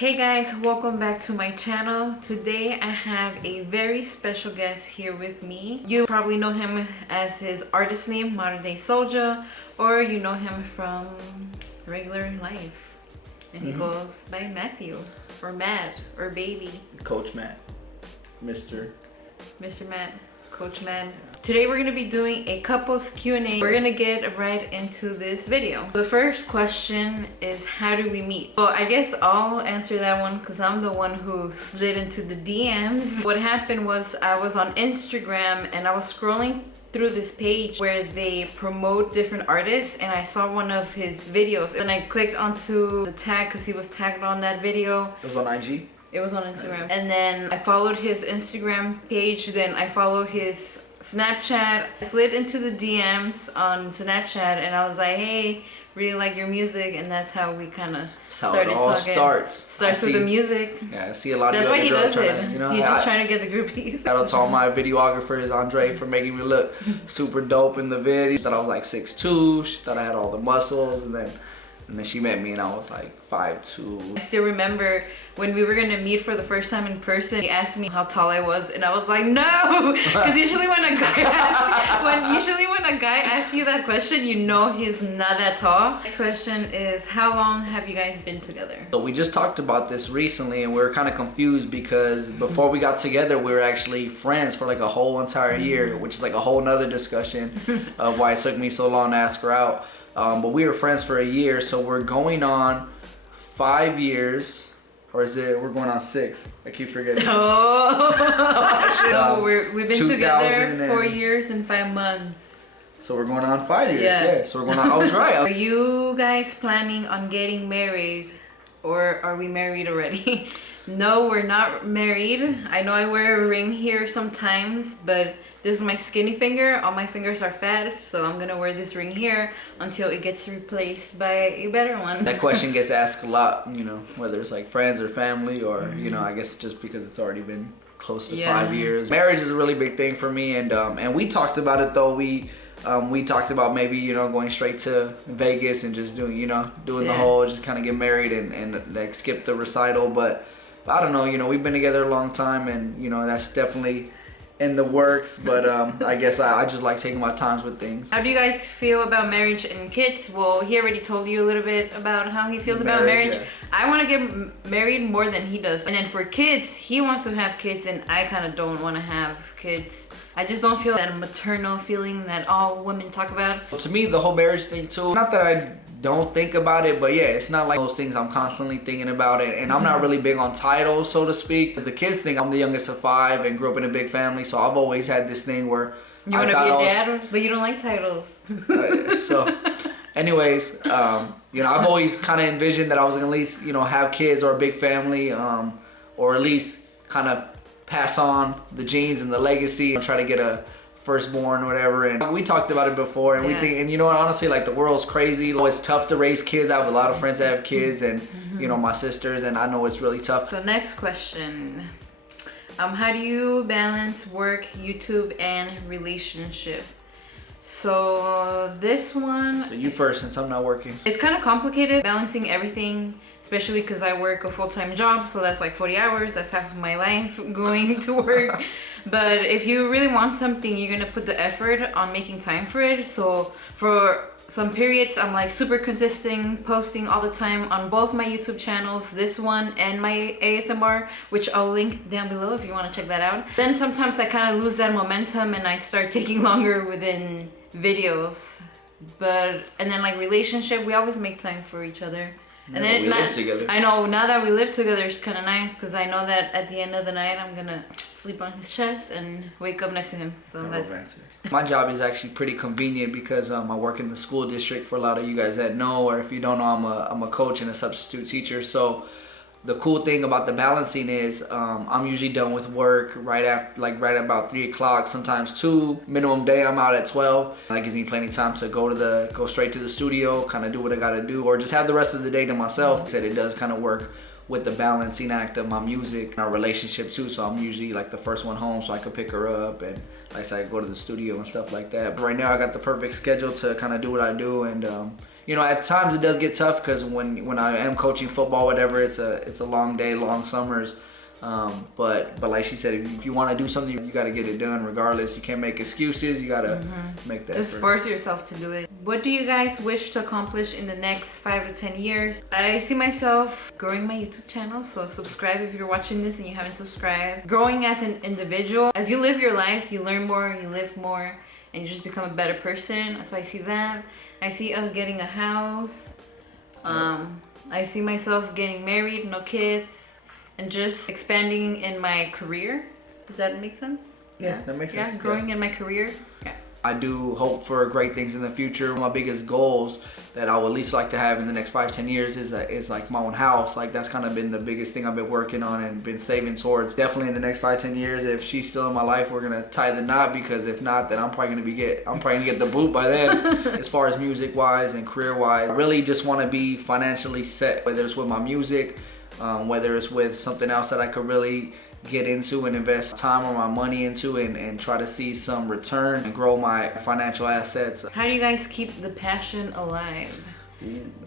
Hey guys, welcome back to my channel. Today I have a very special guest here with me. You probably know him as his artist name, Modern Day Soldier, or you know him from regular life. And he goes by Matthew, or Matt, or Baby. Coach Matt. Mr. Matt, Coach Matt. Today we're gonna be doing a couples Q&A. We're gonna get right into this video. The first question is, how do we meet? Well, I guess I'll answer that one because I'm the one who slid into the DMs. What happened was I was on Instagram and I was scrolling through this page where they promote different artists, and I saw one of his videos and I clicked onto the tag because he was tagged on that video. It was on IG? It was on Instagram. And then I followed his Instagram page, then I follow his Snapchat. I slid into the DMs on Snapchat and I was like, hey, really like your music, and that's how we kind of started it all talking. Starts with the music. Yeah, I see a lot of that's why he does it. To, he's just trying to get the groupies. Shout out to all my videographers, Andre, for making me look super dope in the video. She thought I was like 6'2", she thought I had all the muscles, and then she met me and I was like 5'2". I still remember when we were gonna meet for the first time in person, he asked me how tall I was, and I was like, no, because usually when a guy asks you that question, you know he's not that tall. Next question is, how long have you guys been together? So we just talked about this recently, and we were kind of confused because before we got together, we were actually friends for like a whole entire year, which is like a whole nother discussion of why it took me so long to ask her out. But we were friends for a year, so we're going on 5 years. Or is it, we're going on 6? I keep forgetting. No, we've been together 4 years and 5 months. So we're going on 5 years, yeah. So we're going on, I was right. Are you guys planning on getting married, or are we married already? No, we're not married. I know I wear a ring here sometimes, but this is my skinny finger. All my fingers are fat, so I'm gonna wear this ring here until it gets replaced by a better one. That question gets asked a lot, you know, whether it's like friends or family, or you know, I guess just because it's already been close to 5 years. Marriage is a really big thing for me, and we talked about it though. We talked about maybe, you know, going straight to Vegas and just doing the whole, just kind of get married and like skip the recital, but I don't know, you know, we've been together a long time, and you know, that's definitely in the works, but I guess I just like taking my times with things. How do you guys feel about marriage and kids? Well, he already told you a little bit about how he feels about marriage. Yeah. I want to get married more than he does. And then for kids, he wants to have kids, and I kind of don't want to have kids. I just don't feel that maternal feeling that all women talk about. To me, the whole marriage thing too, not that I don't think about it, but yeah, it's not like those things I'm constantly thinking about it, and I'm not really big on titles, so to speak. The kids thing, I'm the youngest of 5 and grew up in a big family, so I've always had this thing where you want to be a dad, but you don't like titles. So anyways, you know, I've always kind of envisioned that I was gonna at least, you know, have kids or a big family, or at least kind of pass on the genes and the legacy and try to get a firstborn or whatever. And we talked about it before, and we think, and you know what, honestly, like the world's crazy. It's tough to raise kids. I have a lot of friends that have kids, and you know, my sisters, and I know it's really tough. The next question, how do you balance work, YouTube, and relationship? So this one, so you first, since I'm not working. It's kind of complicated balancing everything, especially because I work a full-time job, so that's like 40 hours. That's half of my life going to work. But if you really want something, you're gonna put the effort on making time for it. So for some periods, I'm like super consistent, posting all the time on both my YouTube channels, this one and my ASMR, which I'll link down below if you want to check that out. Then sometimes I kind of lose that momentum and I start taking longer within videos. And then like relationship, we always make time for each other. And then we live together. I know, now that we live together, it's kind of nice because I know that at the end of the night, I'm gonna sleep on his chest and wake up next to him. So that's my job is actually pretty convenient because I work in the school district. For a lot of you guys that know, or if you don't know, I'm a coach and a substitute teacher. So the cool thing about the balancing is I'm usually done with work right about 3 o'clock, sometimes 2. Minimum day, I'm out at 12. That gives me plenty of time to go straight to the studio, kind of do what I gotta do, or just have the rest of the day to myself. I said it does kind of work with the balancing act of my music and our relationship too. So I'm usually like the first one home, so I could pick her up, and like I said, I go to the studio and stuff like that. But right now I got the perfect schedule to kind of do what I do, and you know, at times it does get tough because when I am coaching football, whatever, it's a long day, long summers. But like she said, if you want to do something, you got to get it done regardless. You can't make excuses. You got to make that just effort. force yourself to do it. What do you guys wish to accomplish in the next 5 to 10 years? I see myself growing my YouTube channel, so subscribe if you're watching this and you haven't subscribed. Growing as an individual. As you live your life, you learn more, you live more, and you just become a better person. So I see that. I see us getting a house. I see myself getting married, no kids. And just expanding in my career. Does that make sense? Yeah, that makes sense. Yeah, growing in my career. Yeah. I do hope for great things in the future. My biggest goals that I would at least like to have in the next 5-10 years is like my own house. Like that's kind of been the biggest thing I've been working on and been saving towards. Definitely in the next 5-10 years, if she's still in my life, we're gonna tie the knot, because if not, then I'm probably gonna get the boot by then. As far as music wise and career wise, I really just want to be financially set, whether it's with my music, whether it's with something else that I could really get into and invest time or my money into and try to see some return and grow my financial assets. How do you guys keep the passion alive?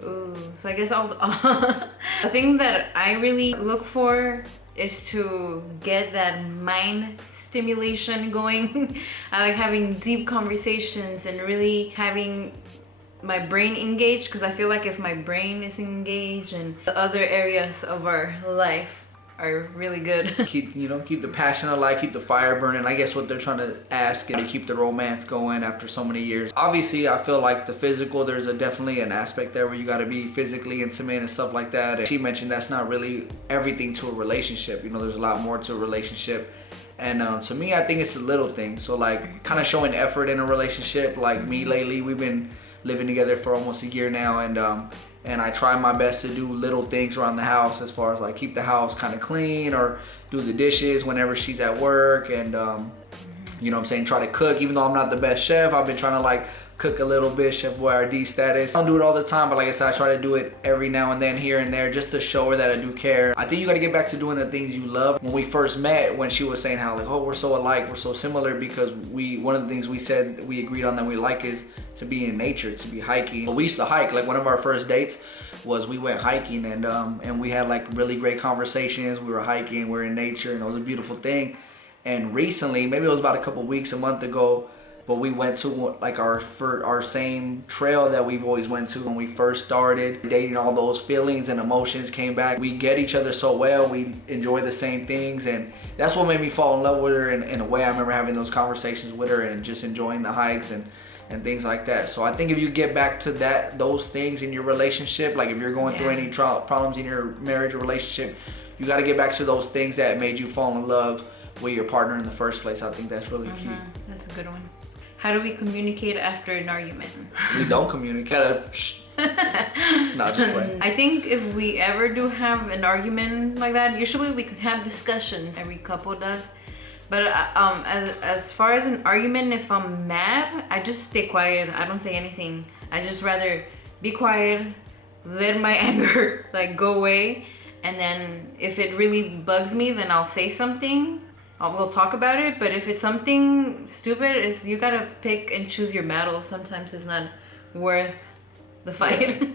Ooh, so I guess the thing that I really look for is to get that mind stimulation going. I like having deep conversations and really having my brain engaged, because I feel like if my brain is engaged and the other areas of our life are really good. Keep the passion alive, keep the fire burning. I guess what they're trying to ask is to keep the romance going after so many years. Obviously, I feel like the physical, there's definitely an aspect there where you got to be physically intimate and stuff like that. And she mentioned that's not really everything to a relationship. You know, there's a lot more to a relationship. And to me, I think it's a little thing. So like kind of showing effort in a relationship. Like me lately, we've been living together for almost a year now, and I try my best to do little things around the house, as far as like keep the house kind of clean or do the dishes whenever she's at work, and you know what I'm saying, try to cook. Even though I'm not the best chef, I've been trying to like cook a little bit, Chef Boyardee status. I don't do it all the time, but like I said, I try to do it every now and then, here and there, just to show her that I do care. I think you got to get back to doing the things you love. When we first met, when she was saying how like, oh, we're so alike, we're so similar, because one of the things we said we agreed on that we like is to be in nature, to be hiking. But we used to hike. Like one of our first dates was we went hiking, and we had like really great conversations. We were hiking, we were in nature, and it was a beautiful thing. And recently, maybe it was about a couple weeks, a month ago, but we went to like our same trail that we've always went to when we first started dating. All those feelings and emotions came back. We get each other so well, we enjoy the same things, and that's what made me fall in love with her in a way. I remember having those conversations with her and just enjoying the hikes and things like that. So I think if you get back to those things in your relationship, like if you're going through any problems in your marriage or relationship, you got to get back to those things that made you fall in love with your partner in the first place. I think that's really key. That's a good one. How do we communicate after an argument? We don't communicate. No, just play. I think if we ever do have an argument like that, usually we can have discussions. Every couple does. But as far as an argument, if I'm mad, I just stay quiet. I don't say anything. I just rather be quiet, let my anger like go away, and then if it really bugs me, then I'll say something. We'll talk about it. But if it's something stupid, you gotta pick and choose your battles. Sometimes it's not worth the fight.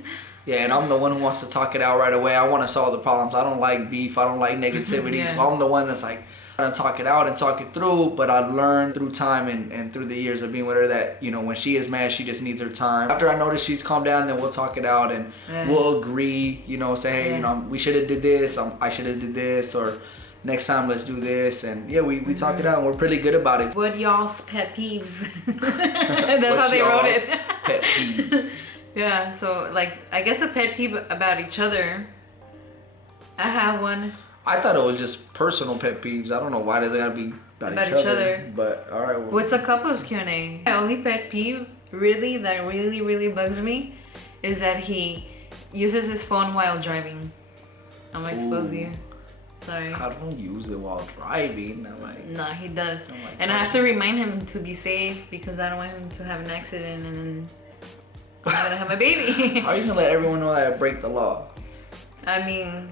Yeah, and I'm the one who wants to talk it out right away. I want to solve the problems. I don't like beef. I don't like negativity. So I'm the one that's like trying to talk it out and talk it through. But I learned through time and through the years of being with her that, you know, when she is mad, she just needs her time. After I notice she's calmed down, then we'll talk it out and we'll agree, you know, say, hey, you know, we should have did this. I should have did this, or next time let's do this. And yeah, we talk it out, and we're pretty good about it. What y'all's pet peeves? That's how they wrote it. Pet peeves. Yeah, so like I guess a pet peeve about each other. I have one. I thought it was just personal pet peeves. I don't know why does it gotta be about each other. But all right. Well. What's a couple's Q&A? My only pet peeve, really, that really bugs me, is that he uses his phone while driving. I'm like, expose you. Sorry. I don't use it while driving. I'm like, no, he does. And I have to remind him to be safe because I don't want him to have an accident and then I'm gonna have a baby. How are you gonna let everyone know that I break the law? I mean,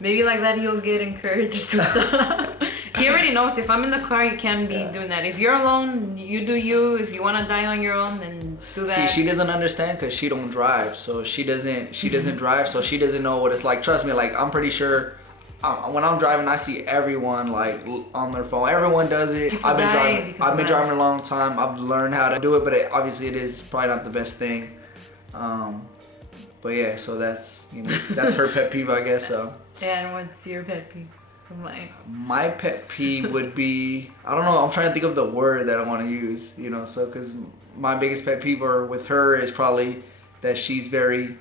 maybe like that he'll get encouraged to stop. He already knows if I'm in the car, you can't be doing that. If you're alone, you do you. If you want to die on your own, then do that. See, she doesn't understand because she don't drive, so she doesn't drive, so she doesn't know what it's like. Trust me, like I'm pretty sure when I'm driving, I see everyone like on their phone. Everyone does it. I've been driving a long time. I've learned how to do it, but obviously it is probably not the best thing. But yeah, so that's that's her pet peeve, I guess. So. And what's your pet peeve? My pet peeve would be, I don't know, I'm trying to think of the word that I want to use, so because my biggest pet peeve with her is probably that she's very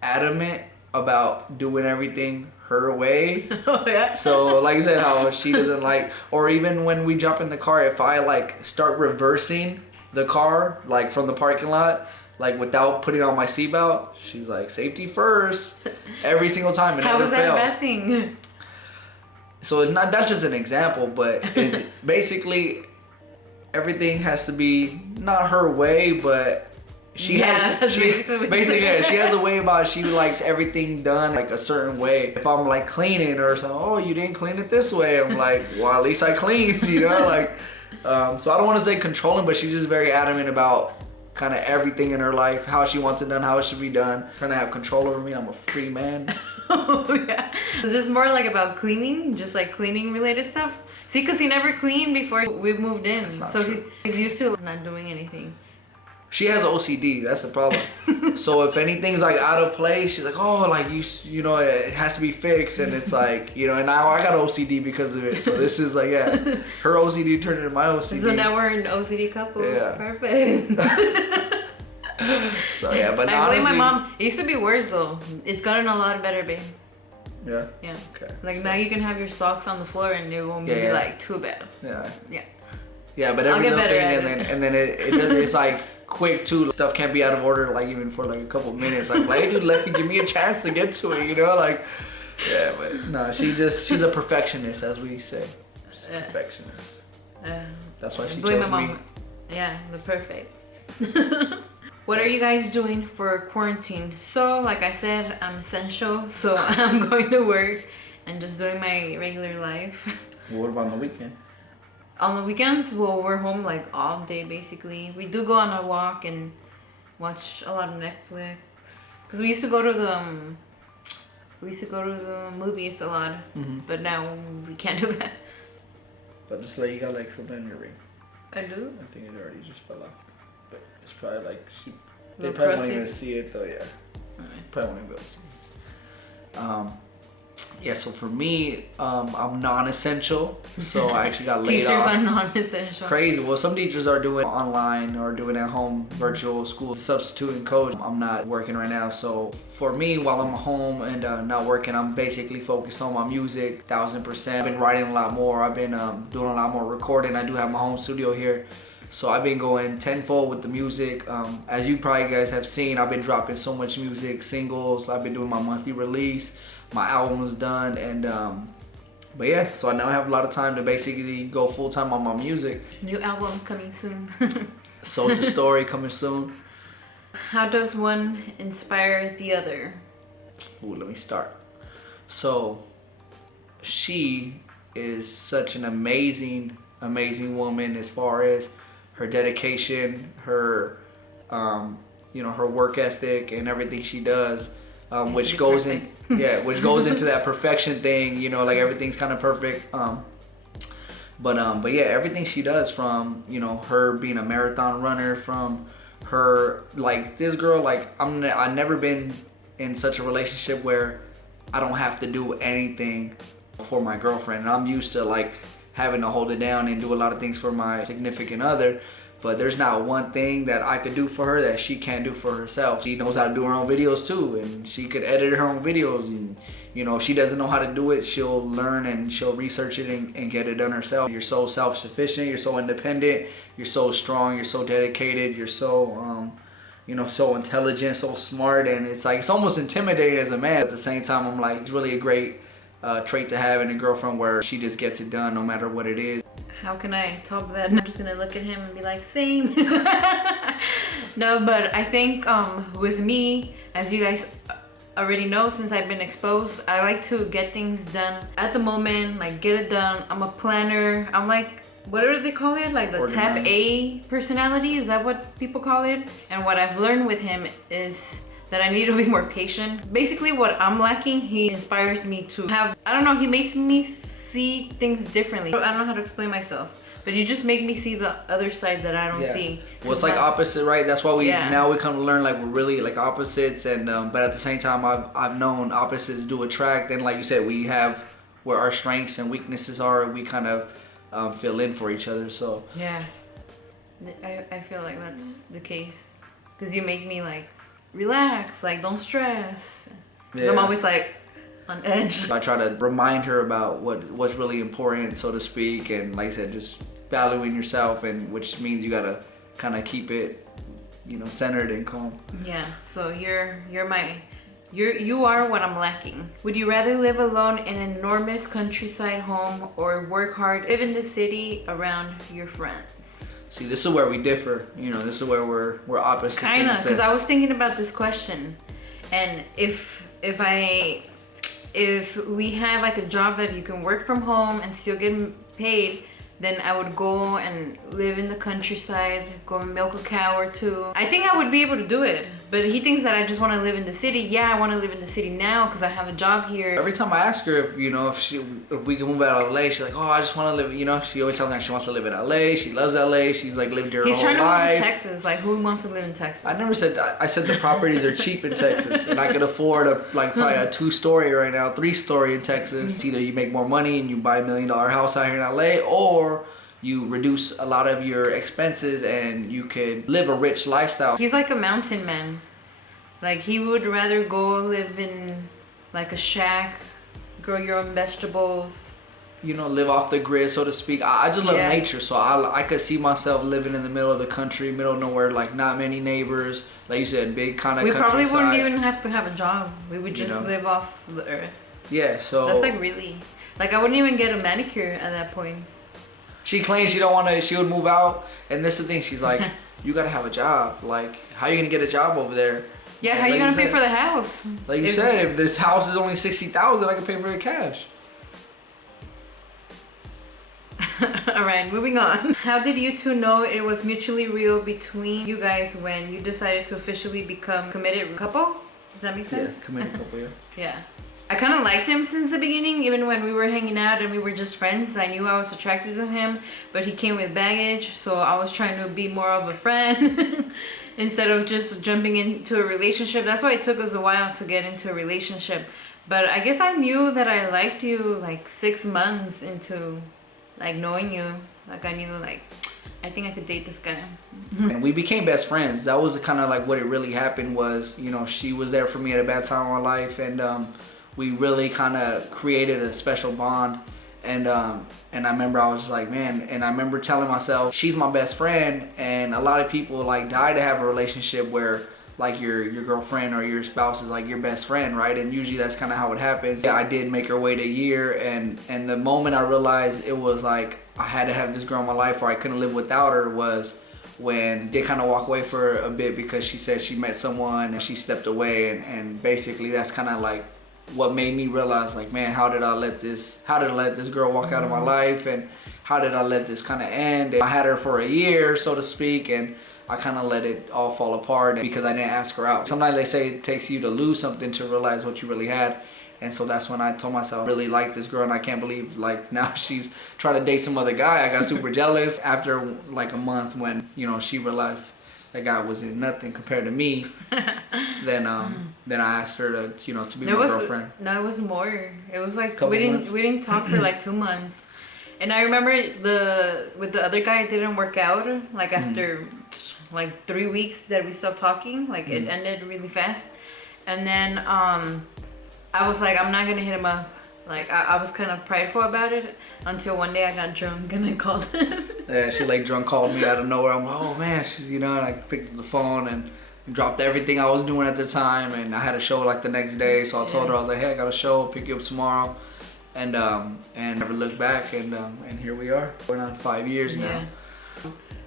adamant about doing everything her way. Oh yeah. So like I said, how she doesn't like, or even when we jump in the car, if I like start reversing the car like from the parking lot, like without putting on my seatbelt, she's like, safety first, every single time. How is that a bad thing? So it's not, that's just an example, but it's basically everything has to be not her way, but she has a way about she likes everything done like a certain way. If I'm like cleaning or something, oh, you didn't clean it this way, I'm like, well, at least I cleaned, like. So I don't want to say controlling, but she's just very adamant about kind of everything in her life, how she wants it done, how it should be done. Trying to have control over me. I'm a free man. Oh yeah. Is this more like about cleaning, just like cleaning related stuff? See, because he never cleaned before we moved in, so he's used to not doing anything. She has OCD. That's the problem. So if anything's like out of place, she's like, oh, like you know, it has to be fixed, and it's like, and now I got OCD because of it. So this is like, yeah, her OCD turned into my OCD. So now we're an OCD couple. Yeah. Perfect. So yeah, but I blame my mom. It used to be worse though. It's gotten a lot better, babe. Yeah. Yeah. Okay. Like now you can have your socks on the floor and it won't be like too bad. Yeah. Yeah. Yeah, but every little thing, and then it's like quick too. Stuff can't be out of order like even for like a couple minutes. Like, hey dude, give me a chance to get to it, like. Yeah, but no, she's a perfectionist, as we say. She's a perfectionist. That's why she chose me. Yeah, the perfect. What are you guys doing for quarantine? So, like I said, I'm essential, so I'm going to work and just doing my regular life. Well, what about on the weekend? On the weekends, well, we're home like all day basically. We do go on a walk and watch a lot of Netflix. Cause we used to go to the movies a lot, but now we can't do that. But just like you got like something in your ring. I do. I think it already just fell off. But it's probably like they probably won't even see it though. Yeah. Right. Probably won't even be able to see it. Yeah, so for me, I'm non-essential, so I actually got laid off. Teachers are non-essential. Crazy. Well, some teachers are doing online or doing at home virtual school, substituting coach. I'm not working right now, so for me, while I'm home and not working, I'm basically focused on my music, 1000%. I've been writing a lot more. I've been doing a lot more recording. I do have my home studio here. So I've been going tenfold with the music. As you probably guys have seen, I've been dropping so much music, singles. I've been doing my monthly release. My album is done, and but yeah, so I now have a lot of time to basically go full time on my music. New album coming soon. Soldier Story coming soon. How does one inspire the other? Ooh, let me start. So she is such an amazing woman as far as her dedication, her her work ethic and everything she does. Which goes into that perfection thing, like everything's kind of perfect. But yeah, everything she does, from her being a marathon runner, from her like this girl, like I've never been in such a relationship where I don't have to do anything for my girlfriend, and I'm used to like having to hold it down and do a lot of things for my significant other. But there's not one thing that I could do for her that she can't do for herself. She knows how to do her own videos too, and she could edit her own videos. And if she doesn't know how to do it, she'll learn and she'll research it and get it done herself. You're so self-sufficient, you're so independent, you're so strong, you're so dedicated, you're so so intelligent, so smart, and it's almost intimidating as a man. At the same time, I'm like, it's really a great trait to have in a girlfriend, where she just gets it done no matter what it is. How can I top that? I'm just gonna look at him and be like, same. No, but I think with me, as you guys already know, since I've been exposed, I like to get things done at the moment, like get it done. I'm a planner. I'm like, what do they call it? Like the Organized. type A personality? Is that what people call it? And what I've learned with him is that I need to be more patient. Basically what I'm lacking, he inspires me to have, I don't know, he makes me see things differently. I don't know how to explain myself. But you just make me see the other side that I don't see. Well, it's like opposite, right? That's why we Yeah. now we come to learn like we're really like opposites, and but at the same time, I've known opposites do attract, and like you said, we have where our strengths and weaknesses are. We kind of fill in for each other. So Yeah, I feel like that's the case, because you make me like relax, like don't stress. 'Cause I'm always like on edge. I try to remind her about what's really important, so to speak, and like I said, just valuing yourself, and which means you gotta kind of keep it, you know, centered and calm. Yeah, so you are what I'm lacking. Would you rather live alone in an enormous countryside home or work hard, live in the city around your friends? See, this is where we differ. You know, this is where we're opposites. Kinda, because I was thinking about this question, and if we had like a job that you can work from home and still get paid, then I would go and live in the countryside, go and milk a cow or two. I think I would be able to do it, but he thinks that I just want to live in the city. Yeah, I want to live in the city now because I have a job here. Every time I ask her if, you know, if we can move out of LA, she's like, oh, I just want to live, you know, she always tells me she wants to live in LA. She loves LA. She's like lived here her He's whole trying to life. move to Texas. Like, who wants to live in Texas? I said the properties are cheap in Texas, and I could afford probably a 2-story right now, 3-story in Texas. It's either you make more money and you buy $1 million house out here in LA, or you reduce a lot of your expenses and you could live a rich lifestyle. He's like a mountain man. Like, he would rather go live in like a shack, grow your own vegetables. You know, live off the grid, so to speak. I just love Yeah. nature, so I could see myself living in the middle of the country, middle of nowhere, like not many neighbors. Like you said, big kind of We probably countryside. wouldn't even have to have a job. We would just live off the earth. Yeah, so That's like really, like I wouldn't even get a manicure at that point. she claims she don't want to. She would move out, and this is the thing. She's like, you gotta have a job. Like, how you gonna get a job over there? Yeah, Like, how you like gonna you pay said- for the house? Like you said, if this house is only $60,000, I can pay for it cash. All right, moving on. How did you two know it was mutually real between you guys when you decided to officially become committed couple? Does that make sense? Yeah, committed couple, yeah. Yeah. I kind of liked him since the beginning, even when we were hanging out and we were just friends. I knew I was attracted to him, but he came with baggage, so I was trying to be more of a friend instead of just jumping into a relationship. That's why it took us a while to get into a relationship. But I guess I knew that I liked you like 6 months into like knowing you. Like, I knew like, I think I could date this guy. And we became best friends. That was kind of like what it really happened was, you know, she was there for me at a bad time in my life, and we really kind of created a special bond. And I remember I was just like, man, and I remember telling myself, she's my best friend, and a lot of people like die to have a relationship where like your girlfriend or your spouse is like your best friend, right? And usually that's kind of how it happens. Yeah, I did make her wait a year, and the moment I realized it was like I had to have this girl in my life or I couldn't live without her was when they kind of walk away for a bit because she said she met someone and she stepped away, and basically that's kind of like what made me realize, like, man, how did I let this girl walk out of my life, and how did I let this kind of end? And I had her for a year, so to speak, and I kind of let it all fall apart because I didn't ask her out. Sometimes they say it takes you to lose something to realize what you really had. And so that's when I told myself I really like this girl, and I can't believe like now she's trying to date some other guy. I got super jealous after like a month when, you know, she realized that guy was in nothing compared to me. Then I asked her to, you know, to be my girlfriend. No, it was more. It was like Couple months? we didn't talk for like 2 months. And I remember with the other guy, it didn't work out. Like after like 3 weeks that we stopped talking, like it ended really fast. And then I was like, I'm not gonna hit him up. Like I was kind of prideful about it until one day I got drunk and I called him. Yeah, she like drunk called me out of nowhere. I'm like, oh man, she's, you know, and I picked up the phone and dropped everything I was doing at the time, and I had a show like the next day. So I told her, I was like, hey, I got a show, I'll pick you up tomorrow. And never looked back, and here we are. Going on 5 years now.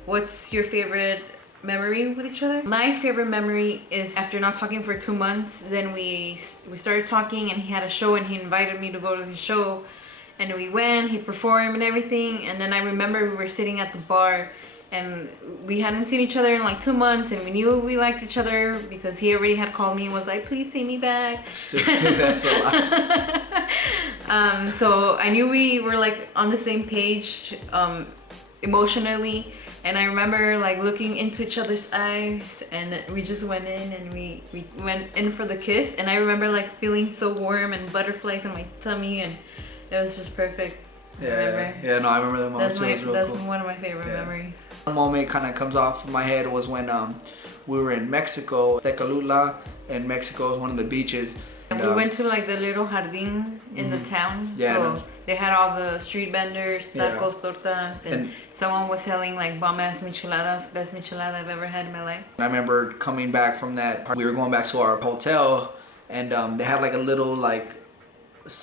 What's your favorite memory with each other. My favorite memory is after not talking for 2 months, then we started talking, and he had a show, and he invited me to go to his show, and we went, he performed and everything. And then I remember we were sitting at the bar, and we hadn't seen each other in like 2 months, and we knew we liked each other because he already had called me and was like, please take me back. That's a lot. So I knew we were like on the same page emotionally. And I remember like looking into each other's eyes, and we just went in, and we went in for the kiss. And I remember like feeling so warm and butterflies in my tummy, and it was just perfect. Yeah, no, I remember that moment. That's one of my favorite memories. One moment kind of comes off my head was when we were in Mexico. Tecalula in Mexico is one of the beaches. And we went to like the little jardín in the town. Yeah, so they had all the street vendors, tacos, tortas, and someone was selling like bomb ass micheladas, best michelada I've ever had in my life. I remember coming back from that. We were going back to our hotel, and they had like a little like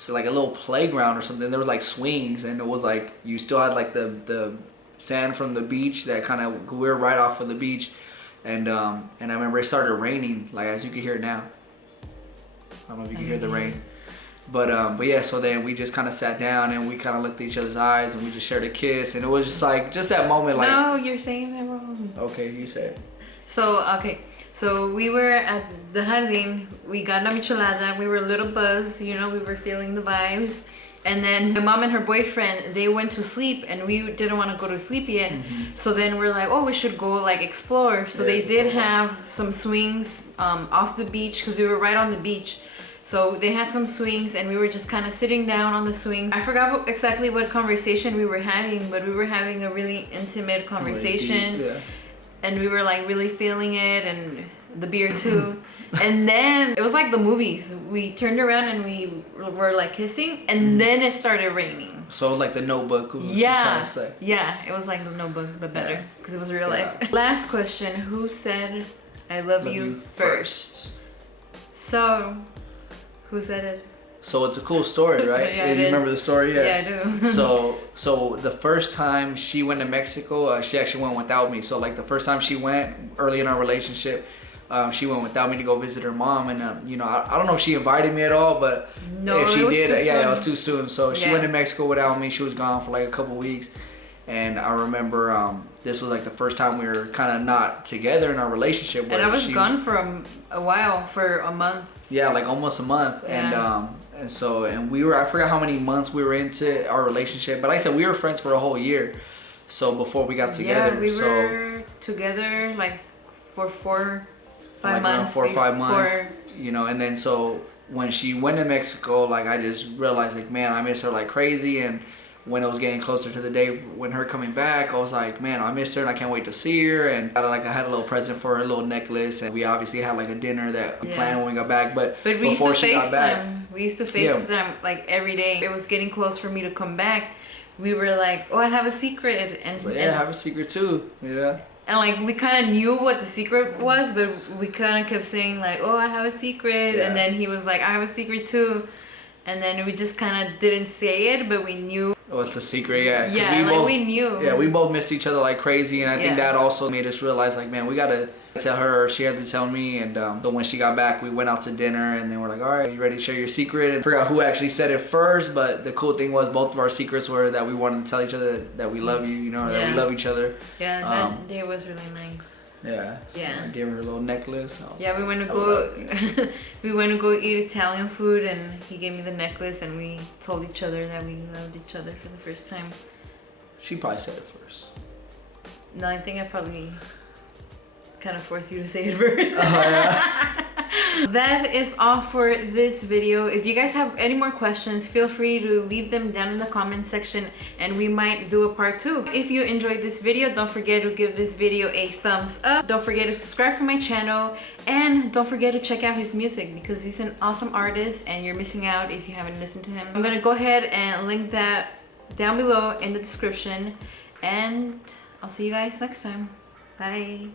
a little playground or something. There was like swings, and it was like you still had like the sand from the beach that kind of, we were right off of the beach, and I remember it started raining, like as you can hear it now. I don't know if you can hear the rain, but yeah. So then we just kind of sat down, and we kind of looked at each other's eyes, and we just shared a kiss, and it was just like that moment. Like, no, you're saying it wrong. Okay, you say it. So we were at the jardín. We got la michelada. We were a little buzzed, we were feeling the vibes. And then my mom and her boyfriend, they went to sleep, and we didn't want to go to sleep yet. So then we're like, oh, we should go like explore. So they did have some swings off the beach, because we were right on the beach. So they had some swings, and we were just kind of sitting down on the swings. I forgot exactly what conversation we were having, but we were having a really intimate conversation. Yeah. And we were like really feeling it, and the beer too. And then it was like the movies. We turned around, and we were like kissing, and then it started raining. So it was like The Notebook. Yeah, it was like The Notebook, but better, because it was real life. Last question: who said "I love you" first? So, who said it? So it's a cool story, right? Yeah, you remember the story? Yeah, I do. So the first time she went to Mexico, she actually went without me. So like the first time she went, early in our relationship, she went without me to go visit her mom. And I don't know if she invited me at all, but if she did, it was too soon. So she went to Mexico without me. She was gone for like a couple weeks. And I remember this was like the first time we were kind of not together in our relationship. And I was gone for a while, for a month. Yeah, like almost a month. Yeah. And we were, I forgot how many months we were into our relationship, but like I said, we were friends for a whole year. So before we got together. Yeah, we were together like for 4-5 months. 4 or 5 months, and then so when she went to Mexico, like I just realized like, man, I miss her like crazy. And when it was getting closer to the day when her coming back, I was like, man, I miss her, and I can't wait to see her. And I had a little present for her, a little necklace, and we obviously had like a dinner that we planned when we got back. But before she got back, we used to FaceTime like every day. It was getting close for me to come back. We were like, oh, I have a secret, and I have a secret too. Yeah. And like we kind of knew what the secret was, but we kind of kept saying like, oh, I have a secret, and then he was like, I have a secret too. And then we just kind of didn't say it, but we knew. What's the secret? Yeah. Yeah, we knew. Yeah, we both missed each other like crazy, and I think that also made us realize like, man, we gotta tell her, or she had to tell me. And so when she got back, we went out to dinner, and then we're like, all right, you ready to share your secret? And I forgot who actually said it first, but the cool thing was both of our secrets were that we wanted to tell each other that we love you, or that we love each other. Yeah, that day was really nice. Yeah. So I gave her a little necklace. We went to go. We went to go eat Italian food, and he gave me the necklace, and we told each other that we loved each other for the first time. She probably said it first. No, I think I probably kind of forced you to say it first. Oh, yeah. That is all for this video. If you guys have any more questions, feel free to leave them down in the comment section, and we might do a part 2. If you enjoyed this video, don't forget to give this video a thumbs up. Don't forget to subscribe to my channel, and don't forget to check out his music, because he's an awesome artist and you're missing out if you haven't listened to him. I'm gonna go ahead and link that down below in the description, and I'll see you guys next time. Bye.